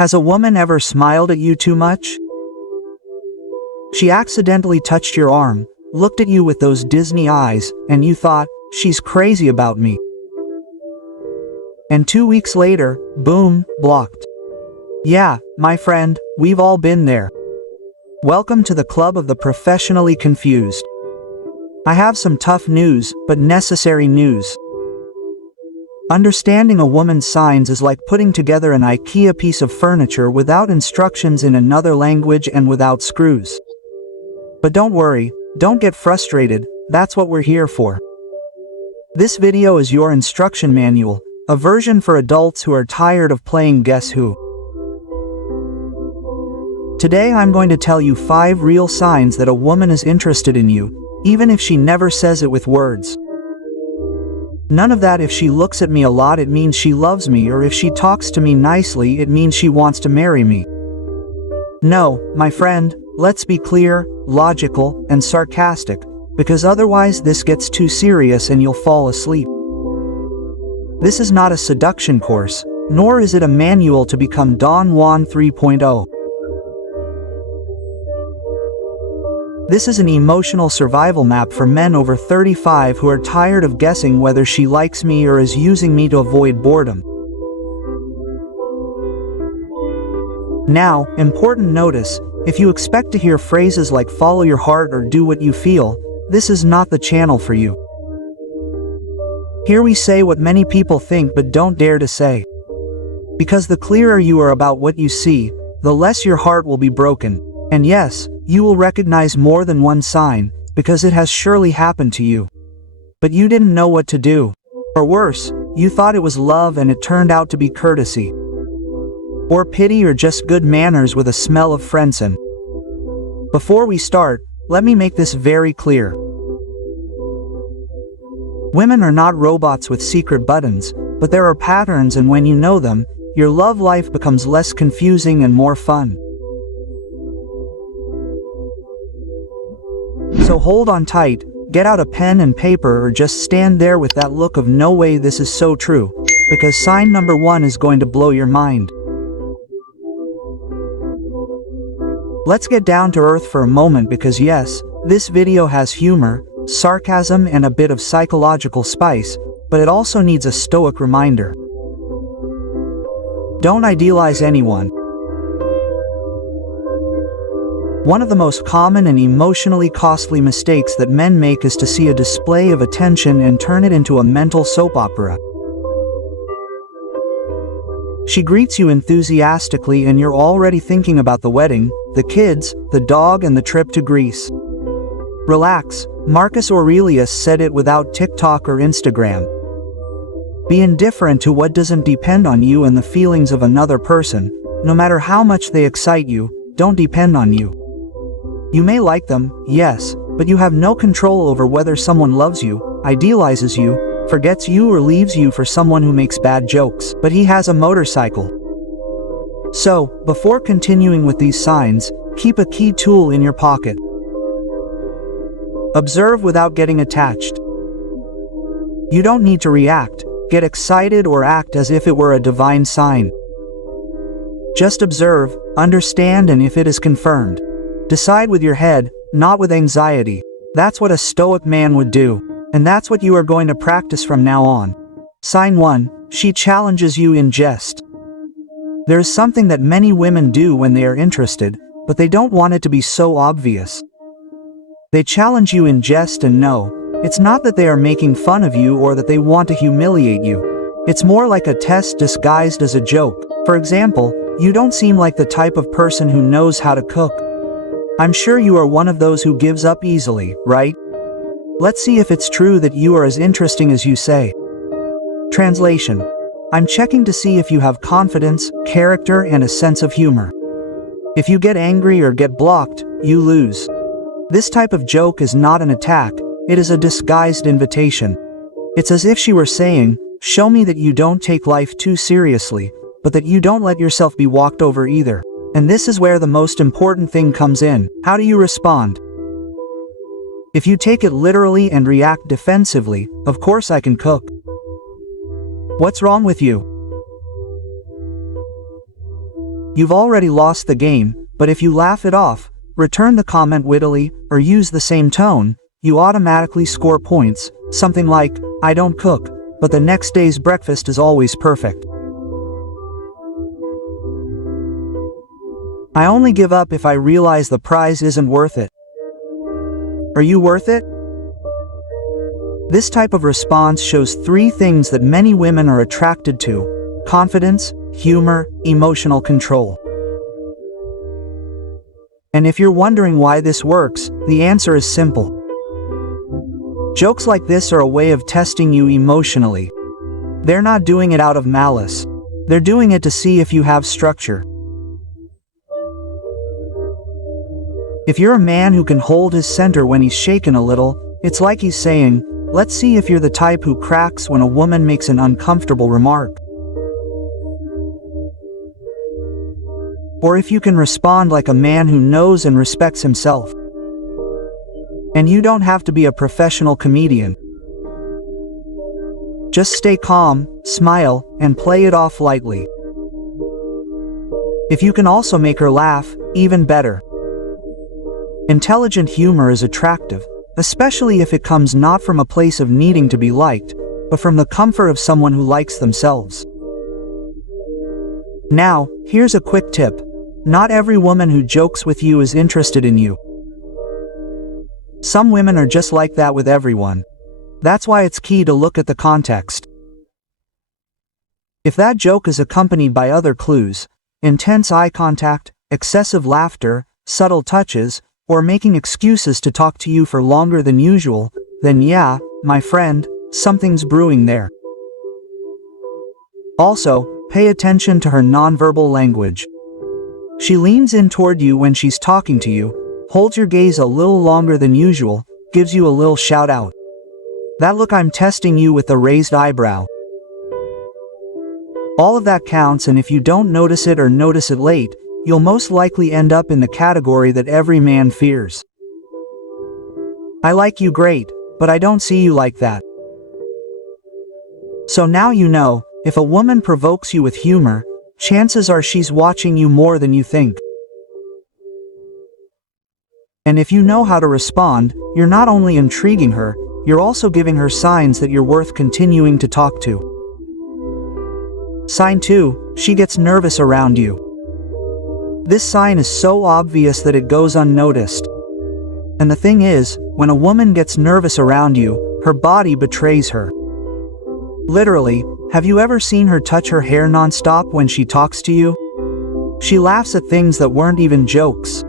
Has a woman ever smiled at you too much? She accidentally touched your arm, looked at you with those Disney eyes, and you thought, she's crazy about me. And 2 weeks later, boom, blocked. Yeah, my friend, we've all been there. Welcome to the club of the professionally confused. I have some tough news, but necessary news. Understanding a woman's signs is like putting together an IKEA piece of furniture without instructions in another language and without screws. But don't worry, don't get frustrated, that's what we're here for. This video is your instruction manual, a version for adults who are tired of playing Guess Who. Today I'm going to tell you 5 real signs that a woman is interested in you, even if she never says it with words. None of that if she looks at me a lot it means she loves me, or if she talks to me nicely it means she wants to marry me. No, my friend, let's be clear, logical, and sarcastic, because otherwise this gets too serious and you'll fall asleep. This is not a seduction course, nor is it a manual to become Don Juan 3.0. This is an emotional survival map for men over 35 who are tired of guessing whether she likes me or is using me to avoid boredom. Now, important notice, if you expect to hear phrases like follow your heart or do what you feel, this is not the channel for you. Here we say what many people think but don't dare to say. Because the clearer you are about what you see, the less your heart will be broken. And yes, you will recognize more than one sign, because it has surely happened to you. But you didn't know what to do. Or worse, you thought it was love and it turned out to be courtesy. Or pity, or just good manners with a smell of Frentzen. Before we start, let me make this very clear. Women are not robots with secret buttons, but there are patterns, and when you know them, your love life becomes less confusing and more fun. So hold on tight, get out a pen and paper, or just stand there with that look of no way this is so true, because sign number 1 is going to blow your mind. Let's get down to earth for a moment, because yes, this video has humor, sarcasm, and a bit of psychological spice, but it also needs a stoic reminder. Don't idealize anyone. One of the most common and emotionally costly mistakes that men make is to see a display of attention and turn it into a mental soap opera. She greets you enthusiastically and you're already thinking about the wedding, the kids, the dog, and the trip to Greece. Relax, Marcus Aurelius said it without TikTok or Instagram. Be indifferent to what doesn't depend on you and the feelings of another person, no matter how much they excite you, don't depend on you. You may like them, yes, but you have no control over whether someone loves you, idealizes you, forgets you, or leaves you for someone who makes bad jokes, but he has a motorcycle. So, before continuing with these signs, keep a key tool in your pocket. Observe without getting attached. You don't need to react, get excited, or act as if it were a divine sign. Just observe, understand, and if it is confirmed, decide with your head, not with anxiety. That's what a stoic man would do, and that's what you are going to practice from now on. Sign 1, she challenges you in jest. There is something that many women do when they are interested, but they don't want it to be so obvious. They challenge you in jest, and no, it's not that they are making fun of you or that they want to humiliate you. It's more like a test disguised as a joke. For example, you don't seem like the type of person who knows how to cook. I'm sure you are one of those who gives up easily, right? Let's see if it's true that you are as interesting as you say. Translation. I'm checking to see if you have confidence, character, and a sense of humor. If you get angry or get blocked, you lose. This type of joke is not an attack, it is a disguised invitation. It's as if she were saying, show me that you don't take life too seriously, but that you don't let yourself be walked over either. And this is where the most important thing comes in. How do you respond? If you take it literally and react defensively, of course I can cook. What's wrong with you? You've already lost the game, but if you laugh it off, return the comment wittily, or use the same tone, you automatically score points, something like, "I don't cook, but the next day's breakfast is always perfect. I only give up if I realize the prize isn't worth it." Are you worth it? This type of response shows three things that many women are attracted to: confidence, humor, emotional control. And if you're wondering why this works, the answer is simple. Jokes like this are a way of testing you emotionally. They're not doing it out of malice. They're doing it to see if you have structure. If you're a man who can hold his center when he's shaken a little, it's like he's saying, "Let's see if you're the type who cracks when a woman makes an uncomfortable remark." Or if you can respond like a man who knows and respects himself. And you don't have to be a professional comedian. Just stay calm, smile, and play it off lightly. If you can also make her laugh, even better. Intelligent humor is attractive, especially if it comes not from a place of needing to be liked, but from the comfort of someone who likes themselves. Now, here's a quick tip. Not every woman who jokes with you is interested in you. Some women are just like that with everyone. That's why it's key to look at the context. If that joke is accompanied by other clues, intense eye contact, excessive laughter, subtle touches, or making excuses to talk to you for longer than usual, then yeah, my friend, something's brewing there. Also, pay attention to her nonverbal language. She leans in toward you when she's talking to you, holds your gaze a little longer than usual, gives you a little shout out. That look, "I'm testing you" with the raised eyebrow. All of that counts, and if you don't notice it or notice it late, you'll most likely end up in the category that every man fears. I like you great, but I don't see you like that. So now you know, if a woman provokes you with humor, chances are she's watching you more than you think. And if you know how to respond, you're not only intriguing her, you're also giving her signs that you're worth continuing to talk to. Sign 2, she gets nervous around you. This sign is so obvious that it goes unnoticed. And the thing is, when a woman gets nervous around you, her body betrays her. Literally, have you ever seen her touch her hair nonstop when she talks to you? She laughs at things that weren't even jokes.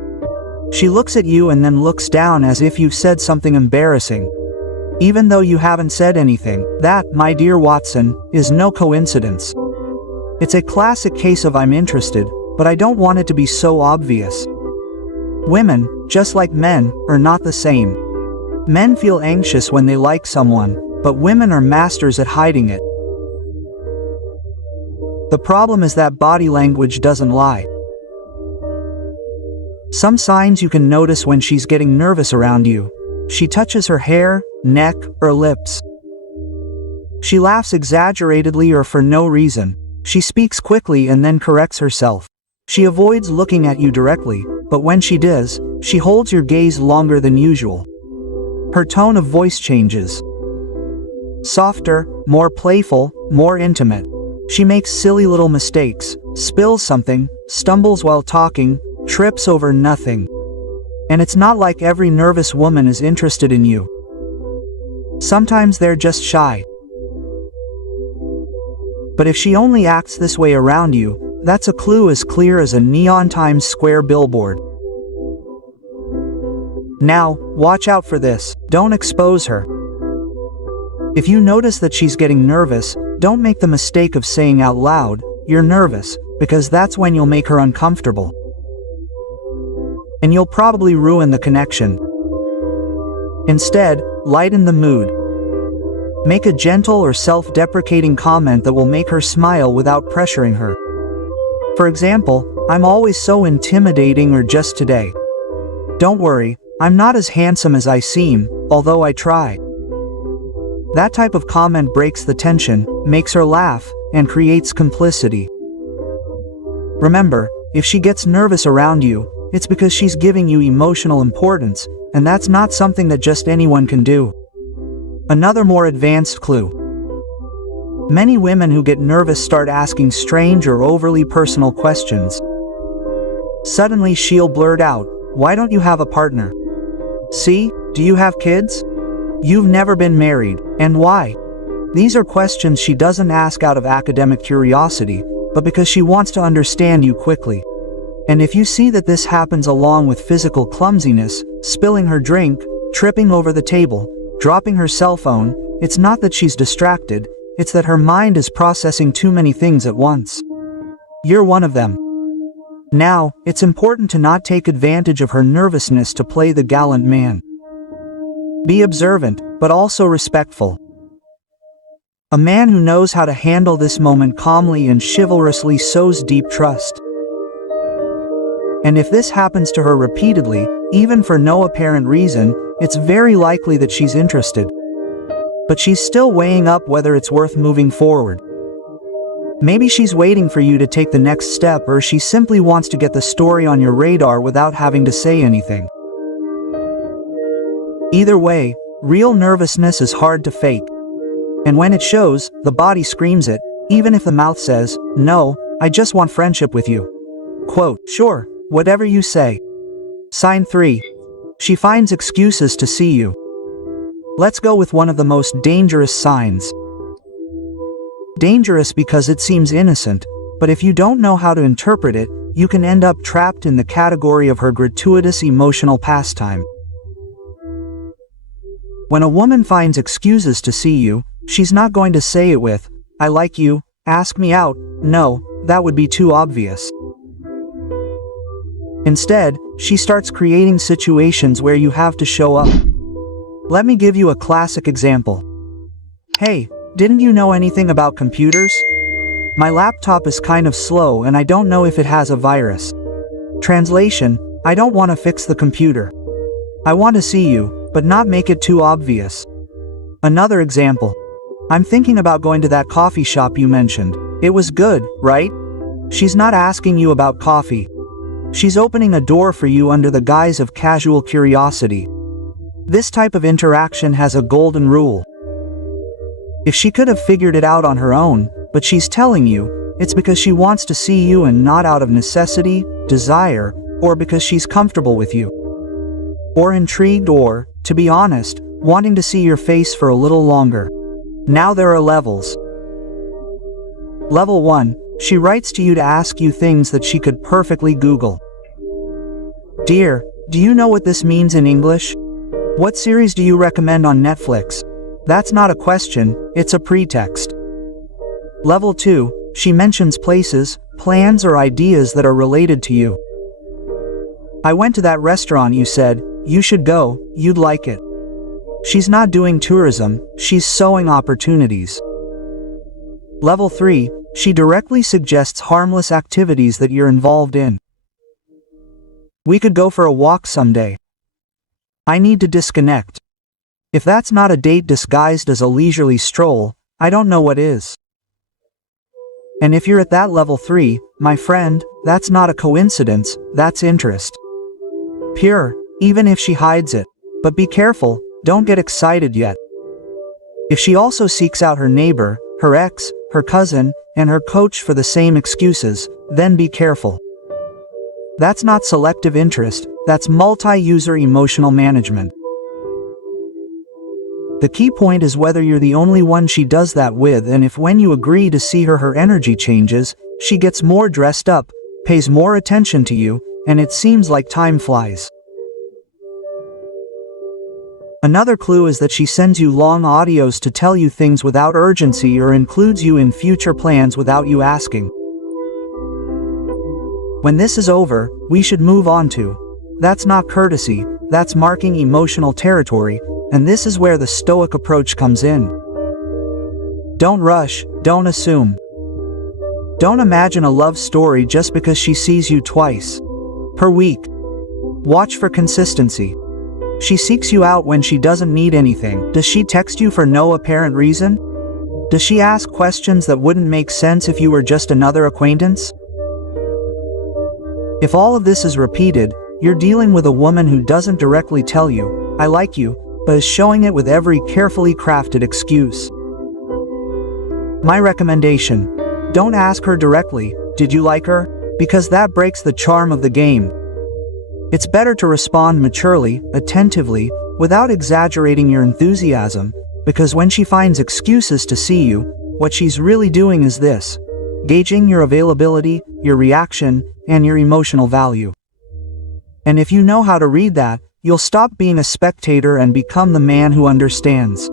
She looks at you and then looks down as if you've said something embarrassing. Even though you haven't said anything, that, my dear Watson, is no coincidence. It's a classic case of "I'm interested, but I don't want it to be so obvious." Women, just like men, are not the same. Men feel anxious when they like someone, but women are masters at hiding it. The problem is that body language doesn't lie. Some signs you can notice when she's getting nervous around you. She touches her hair, neck, or lips. She laughs exaggeratedly or for no reason. She speaks quickly and then corrects herself. She avoids looking at you directly, but when she does, she holds your gaze longer than usual. Her tone of voice changes. Softer, more playful, more intimate. She makes silly little mistakes, spills something, stumbles while talking, trips over nothing. And it's not like every nervous woman is interested in you. Sometimes they're just shy. But if she only acts this way around you, that's a clue as clear as a neon Times Square billboard. Now, watch out for this. Don't expose her. If you notice that she's getting nervous, don't make the mistake of saying out loud, "You're nervous," because that's when you'll make her uncomfortable. And you'll probably ruin the connection. Instead, lighten the mood. Make a gentle or self-deprecating comment that will make her smile without pressuring her. For example, "I'm always so intimidating," or "just today. Don't worry, I'm not as handsome as I seem, although I try." That type of comment breaks the tension, makes her laugh, and creates complicity. Remember, if she gets nervous around you, it's because she's giving you emotional importance, and that's not something that just anyone can do. Another more advanced clue. Many women who get nervous start asking strange or overly personal questions. Suddenly she'll blurt out, "Why don't you have a partner? See, do you have kids? You've never been married, and why?" These are questions she doesn't ask out of academic curiosity, but because she wants to understand you quickly. And if you see that this happens along with physical clumsiness, spilling her drink, tripping over the table, dropping her cell phone, it's not that she's distracted, it's that her mind is processing too many things at once. You're one of them. Now, it's important to not take advantage of her nervousness to play the gallant man. Be observant, but also respectful. A man who knows how to handle this moment calmly and chivalrously sows deep trust. And if this happens to her repeatedly, even for no apparent reason, it's very likely that she's interested. But she's still weighing up whether it's worth moving forward. Maybe she's waiting for you to take the next step, or she simply wants to get the story on your radar without having to say anything. Either way, real nervousness is hard to fake. And when it shows, the body screams it, even if the mouth says, "No, I just want friendship with you." Quote, "Sure, whatever you say." Sign 3. She finds excuses to see you. Let's go with one of the most dangerous signs. Dangerous because it seems innocent, but if you don't know how to interpret it, you can end up trapped in the category of her gratuitous emotional pastime. When a woman finds excuses to see you, she's not going to say it with, "I like you, ask me out." No, that would be too obvious. Instead, she starts creating situations where you have to show up. Let me give you a classic example. "Hey, didn't you know anything about computers? My laptop is kind of slow and I don't know if it has a virus." Translation, I don't want to fix the computer. I want to see you, but not make it too obvious. Another example. "I'm thinking about going to that coffee shop you mentioned. It was good, right?" She's not asking you about coffee. She's opening a door for you under the guise of casual curiosity. This type of interaction has a golden rule. If she could have figured it out on her own, but she's telling you, it's because she wants to see you and not out of necessity, desire, or because she's comfortable with you. Or intrigued or, to be honest, wanting to see your face for a little longer. Now there are levels. Level 1, she writes to you to ask you things that she could perfectly Google. "Dear, do you know what this means in English? What series do you recommend on Netflix?" That's not a question, it's a pretext. Level 2, she mentions places, plans or ideas that are related to you. "I went to that restaurant you said, you should go, you'd like it." She's not doing tourism, she's sowing opportunities. Level 3, she directly suggests harmless activities that you're involved in. "We could go for a walk someday. I need to disconnect." If that's not a date disguised as a leisurely stroll, I don't know what is. And if you're at that level 3, my friend, that's not a coincidence, that's interest. Pure, even if she hides it. But be careful, don't get excited yet. If she also seeks out her neighbor, her ex, her cousin, and her coach for the same excuses, then be careful. That's not selective interest, that's multi-user emotional management. The key point is whether you're the only one she does that with, and if when you agree to see her, her energy changes, she gets more dressed up, pays more attention to you, and it seems like time flies. Another clue is that she sends you long audios to tell you things without urgency or includes you in future plans without you asking. When this is over, we should move on to. That's not courtesy, that's marking emotional territory, and this is where the stoic approach comes in. Don't rush, don't assume. Don't imagine a love story just because she sees you twice per week. Watch for consistency. She seeks you out when she doesn't need anything. Does she text you for no apparent reason? Does she ask questions that wouldn't make sense if you were just another acquaintance? If all of this is repeated, you're dealing with a woman who doesn't directly tell you, "I like you," but is showing it with every carefully crafted excuse. My recommendation: don't ask her directly, "Did you like her?" because that breaks the charm of the game. It's better to respond maturely, attentively, without exaggerating your enthusiasm, because when she finds excuses to see you, what she's really doing is this: gauging your availability, your reaction, and your emotional value. And if you know how to read that, you'll stop being a spectator and become the man who understands.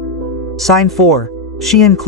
Sign 4. She includes